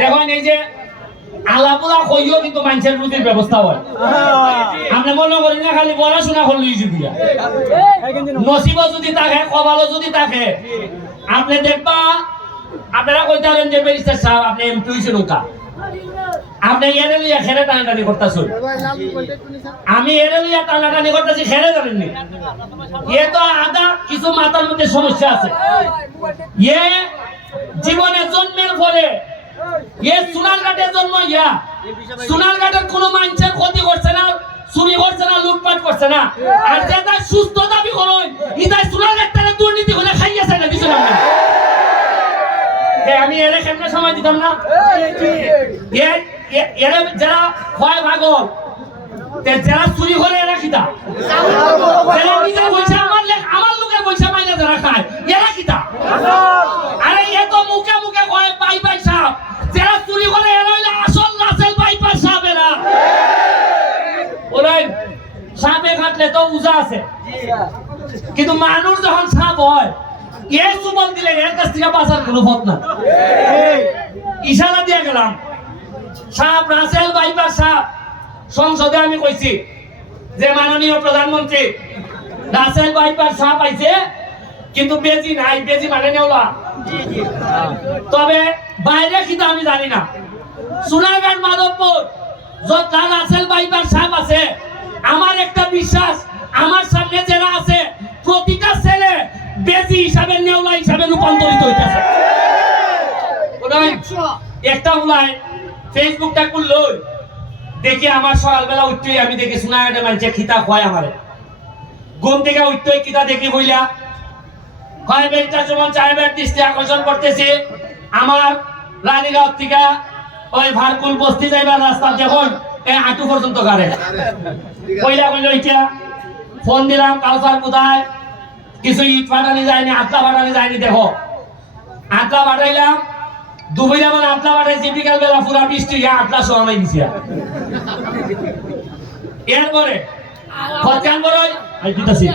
দেখুন এই যে আলাপুলা কইও কিন্তু মানুষের রুজির ব্যবস্থা হয়। আপনি মনে করেন না খালি পড়াশোনা নসিব যদি থাকে কপালও যদি থাকে আপনি দেখবা আপনারা কইতে পারেন যে ব্যারিস্টার সাহেব আপনি এমপি হয়েছেন ওকা আপনি এরে লইয়া খেলে টানাটানি করতেছেন। আমি এরে লইয়া টানাটানি করতেছি খেলে জানেননি এ তো আদা কিছু মাথার মধ্যে সমস্যা আছে। এ জীবনে জন্মের পরে এ সোনারঘাটে জন্ম ইয়া। সোনারঘাটের কোনো মানুষের ক্ষতি করছে না চুরি করছে না লুটপাট করছে না। আর যেটা সুস্থ দাবি করুন ইতাই সোনারঘাট তারা দুর্নীতি করে খাইয়েছে না কিছু না আমি এর কেমনে সময় দিতাম না। এরা যারা হয় ভাগল যারা চুরি করে এরা কিতা? সাপে কাটলে তো উজা আছে। কিন্তু মানুষ যখন সাপ হয় এ সুবল দিলে এর কাছ থেকে বাঁচার কোনো পথ না ইশারা দিয়ে গেলাম। সাপ রাসেল সাপ সংসদে আমি কইছি যে মাননীয় প্রধানমন্ত্রী রাসেল সাপ আইছে কিন্তু বেজি নাই বেজি মানে নেওলা তবে বাইরে কিন্তু আমি জানি না। সোনারঘাট মাধবপুর যত রাসেল বাইপার সাপ আছে আমার একটা বিশ্বাস, আমার সামনে যারা আছে, প্রতিটা ছেলে বেজি হিসাবে, নেওলা হিসাবে রূপান্তরিত হইতেছে। একটা উলাই ফেসবুকটা খুললো, দেখি আমার সকালবেলা উঠতেই আমি দেখি সোনাঘাটে মানুষের খিতা খোয়ায় আমারে। ঘুম থেকে উঠতেই কিতা দেখি বইলা, হয় বেটা যেমন চাইবার দৃষ্টি আকর্ষণ করতেছে। আমার রানীগাঁও থেকে ওই ভারকুল বস্তি যাইবার রাস্তা দেখুন। এই আটু পর্যন্ত গাড়ে। কইলা কইলো ইটা ফোন দিলাম কাউসার কোথায়? কিছু ইট ফাটানি যায়নি আটলা ফাটানি যায়নি দেখো। আটলা পাঠাইলাম দুপুরে আমার আটলা পাঠাইছি বিকাল বেলা পুরা বৃষ্টি আটলা সরাই দিছি এরপরে কতক্ষণ বড় আমি দিতেছি।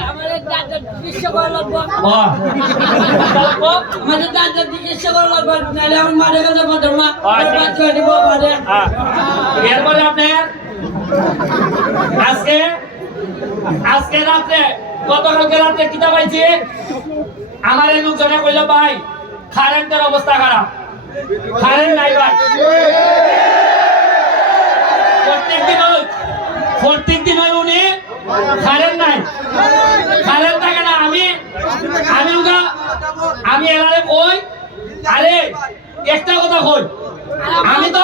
চিকিৎসা করা লাগবে ও আমাদের দাদার চিকিৎসা করা লাগবে নাহলে আমি মাঠে কাছে পাঠাবো না। বাচ্চা দিব মাঠে। এরপরে আপনার আজকে আজকে রাত্রে গতকালকে রাত্রে কিতা পাইছি? আমার এই লোকজনে কইল ভাই কারেন্টের অবস্থা খারাপ। কারেন্ট নাই ভাই। প্রত্যেক দিন প্রত্যেক দিন উনি কারেন্ট নাই কারেন্ট থাকে না আমি আমি এবারে আমি এরারে কই? আরে একটা কথা কই। আমি তো